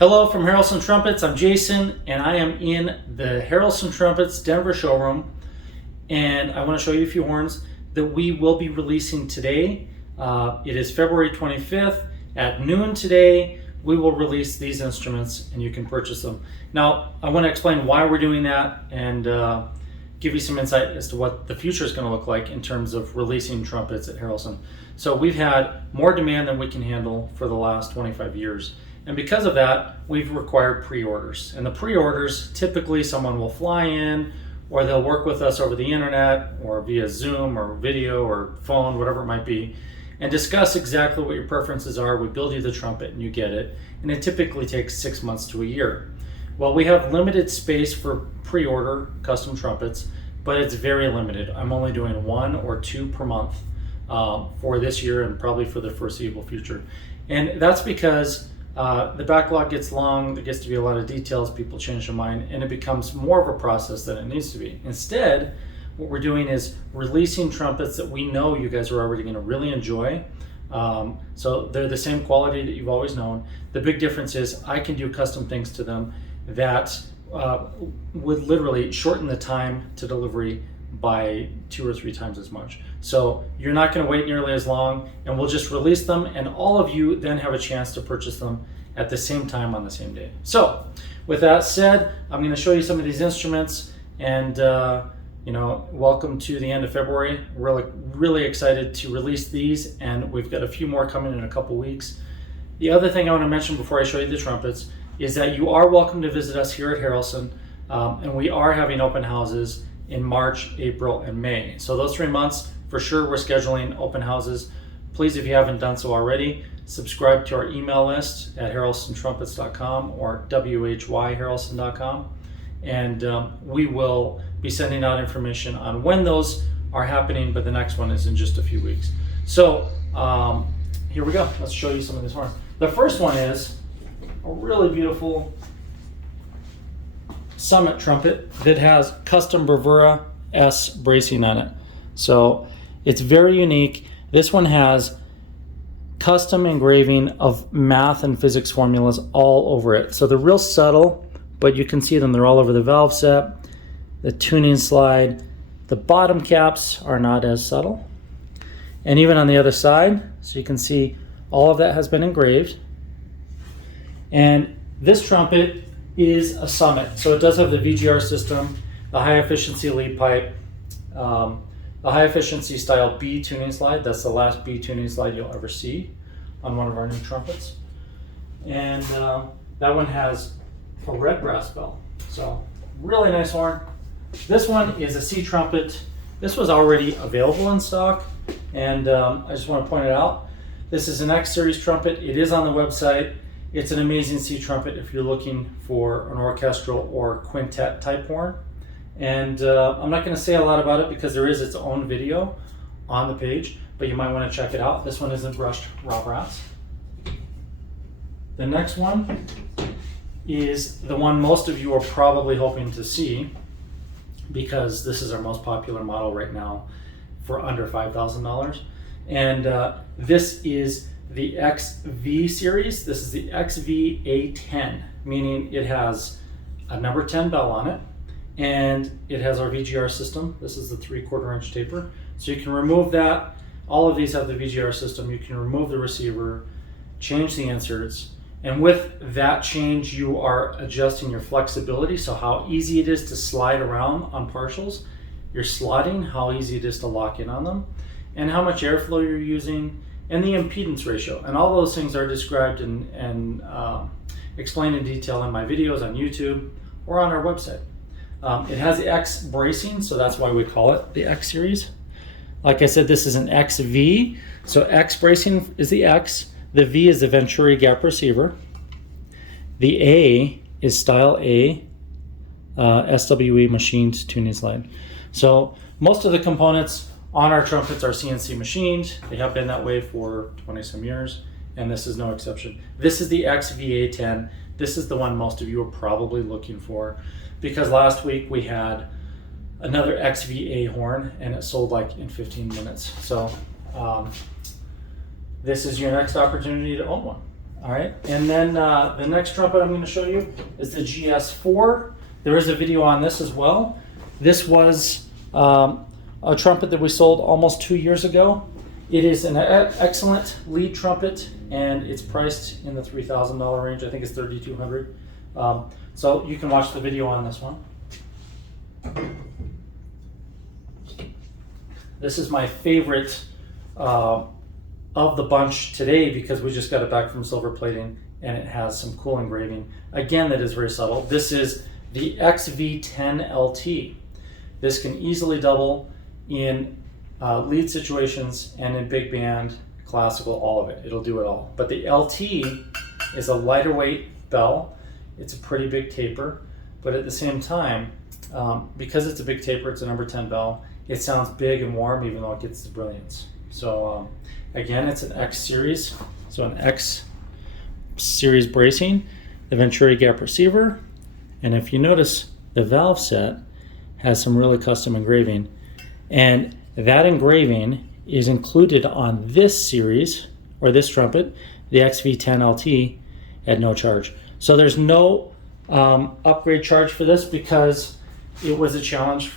Hello from Harrelson Trumpets. I'm Jason, and I am in the Harrelson Trumpets Denver showroom, and I want to show you a few horns that we will be releasing today. It is February 25th at noon today. We will release these instruments, and you can purchase them. Now, I want to explain why we're doing that and give you some insight as to what the future is going to look like in terms of releasing trumpets at Harrelson. So we've had more demand than we can handle for the last 25 years. And because of that, we've required pre-orders. And the pre-orders, typically someone will fly in, or they'll work with us over the internet, or via Zoom, or video, or phone, whatever it might be, and discuss exactly what your preferences are. We build you the trumpet and you get it. And it typically takes 6 months to a year. Well, we have limited space for pre-order custom trumpets, but it's very limited. I'm only doing 1 or 2 per month for this year and probably for the foreseeable future. And that's because the backlog gets long, there gets to be a lot of details, people change their mind, and it becomes more of a process than it needs to be. Instead, what we're doing is releasing trumpets that we know you guys are already going to really enjoy. So they're the same quality that you've always known. The big difference is I can do custom things to them that would literally shorten the time to delivery by 2 or 3 times as much. So you're not going to wait nearly as long, and we'll just release them, and all of you then have a chance to purchase them at the same time on the same day. So with that said, I'm going to show you some of these instruments, and welcome to the end of February. We're really excited to release these, and we've got a few more coming in a couple weeks. The other thing I want to mention before I show you the trumpets is that you are welcome to visit us here at Harrelson, and we are having open houses in March, April, and May. So those 3 months, for sure, we're scheduling open houses. Please, if you haven't done so already, subscribe to our email list at harrelsontrumpets.com or whyharrelson.com, and we will be sending out information on when those are happening, but the next one is in just a few weeks. So here we go. Let's show you some of these horns. The first one is a really beautiful Summit trumpet that has custom Bravura S bracing on it. So it's very unique. This one has custom engraving of math and physics formulas all over it. So they're real subtle, but you can see them. They're all over the valve set, the tuning slide. The bottom caps are not as subtle. And even on the other side, so you can see all of that has been engraved. And this trumpet is a Summit. So it does have the VGR system, the high efficiency lead pipe, the high efficiency style B tuning slide. That's the last B tuning slide you'll ever see on one of our new trumpets. And that one has a red brass bell. So really nice horn. This one is a C trumpet. This was already available in stock, and I just want to point it out. This is an X series trumpet. It is on the website. It's an amazing C trumpet if you're looking for an orchestral or quintet type horn. And I'm not going to say a lot about it because there is its own video on the page, but you might want to check it out. This one isn't brushed raw brass. The next one is the one most of you are probably hoping to see, because this is our most popular model right now for under $5,000. And this is the XV series. This is the XV A10, meaning it has a number 10 bell on it, and it has our VGR system. This is the 3/4 inch taper. So you can remove that. All of these have the VGR system. You can remove the receiver, change the inserts, and with that change, you are adjusting your flexibility. So how easy it is to slide around on partials, your slotting, how easy it is to lock in on them, and how much airflow you're using, and the impedance ratio. And all those things are described and explained in detail in my videos on YouTube or on our website. It has the X bracing, so that's why we call it the X series. Like I said, this is an XV, so X bracing is the X, the V is the Venturi gap receiver, the A is style A, SWE machined tuning slide. So most of the components on our trumpets are CNC machined. They have been that way for 20 some years, and this is no exception. This is the XVA10. This is the one most of you are probably looking for, because last week we had another XVA horn and it sold like in 15 minutes. So this is your next opportunity to own one. All right, and then the next trumpet I'm going to show you is the GS4. There is a video on this as well. This was a trumpet that we sold almost 2 years ago. It is an excellent lead trumpet, and it's priced in the $3,000 range. I think it's $3,200. So you can watch the video on this one. This is my favorite of the bunch today because we just got it back from silver plating, and it has some cool engraving. Again, that is very subtle. This is the XV10LT. This can easily double in lead situations and in big band, classical, all of it. It'll do it all. But the LT is a lighter weight bell. It's a pretty big taper, but at the same time, because it's a big taper, it's a number 10 bell, it sounds big and warm even though it gets the brilliance. So again, it's an X series, so an X series bracing, the Venturi gap receiver, and if you notice, the valve set has some really custom engraving, and that engraving is included on this series, or this trumpet, the XV10LT, at no charge. So there's no upgrade charge for this because it was a challenge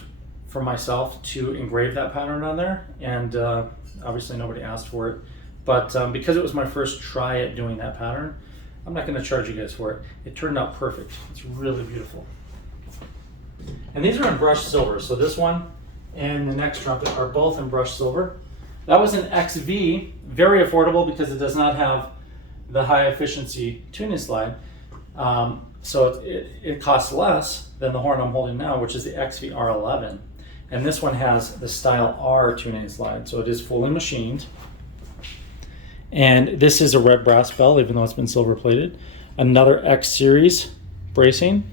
for myself to engrave that pattern on there, and obviously nobody asked for it. But because it was my first try at doing that pattern, I'm not going to charge you guys for it. It turned out perfect. It's really beautiful. And these are in brushed silver. So this one and the next trumpet are both in brushed silver. That was an XV, very affordable because it does not have the high efficiency tuning slide. So it costs less than the horn I'm holding now, which is the XV-R11. And this one has the Style R tuning slide, so it is fully machined. And this is a red brass bell, even though it's been silver plated. Another X series bracing,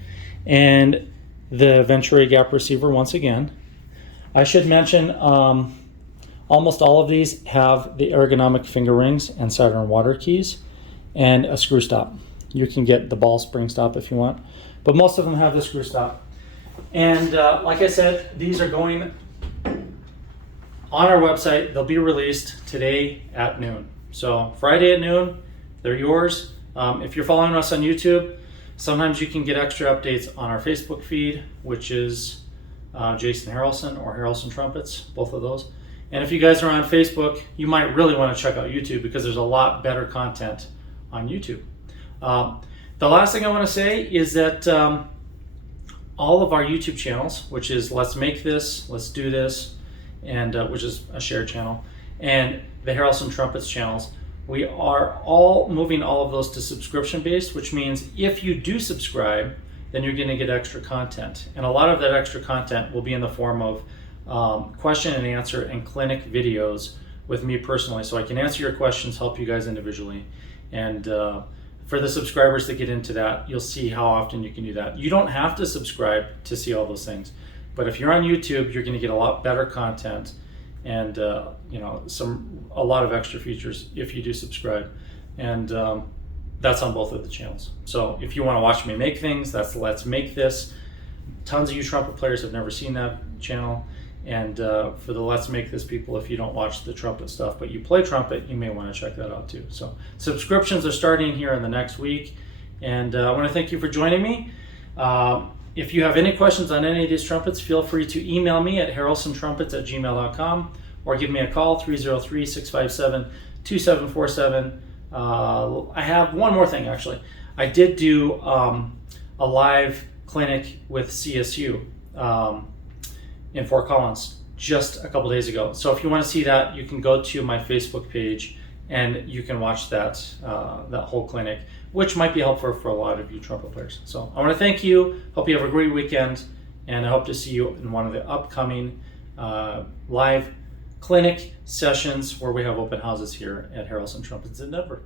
and the Venturi gap receiver once again. I should mention almost all of these have the ergonomic finger rings and Saturn water keys and a screw stop. You can get the ball spring stop if you want, but most of them have the screw stop. And like I said, these are going on our website. They'll be released today at noon. So Friday at noon, they're yours. If you're following us on YouTube, sometimes you can get extra updates on our Facebook feed, which is Jason Harrelson or Harrelson Trumpets, both of those. And if you guys are on Facebook, you might really want to check out YouTube because there's a lot better content on YouTube. The last thing I want to say is that all of our YouTube channels, which is Let's Make This, Let's Do This, and which is a shared channel, and the Harrelson Trumpets channels, we are all moving all of those to subscription based, which means if you do subscribe, then you're going to get extra content. And a lot of that extra content will be in the form of question and answer and clinic videos with me personally, so I can answer your questions, help you guys individually. And for the subscribers that get into that, you'll see how often you can do that. You don't have to subscribe to see all those things, but if you're on YouTube, you're going to get a lot better content and a lot of extra features if you do subscribe. And that's on both of the channels. So if you want to watch me make things, that's Let's Make This. Tons of you trumpet players have never seen that channel. And for the Let's Make This people, if you don't watch the trumpet stuff but you play trumpet, you may want to check that out too. So subscriptions are starting here in the next week, and I want to thank you for joining me. If you have any questions on any of these trumpets, feel free to email me at harrelsontrumpets@gmail.com or give me a call, 303-657-2747. I have one more thing, actually. I did do a live clinic with CSU in Fort Collins just a couple days ago. So if you want to see that, you can go to my Facebook page and you can watch that that whole clinic, which might be helpful for a lot of you trumpet players. So I want to thank you. Hope you have a great weekend, and I hope to see you in one of the upcoming live clinic sessions where we have open houses here at Harrelson Trumpets in Denver.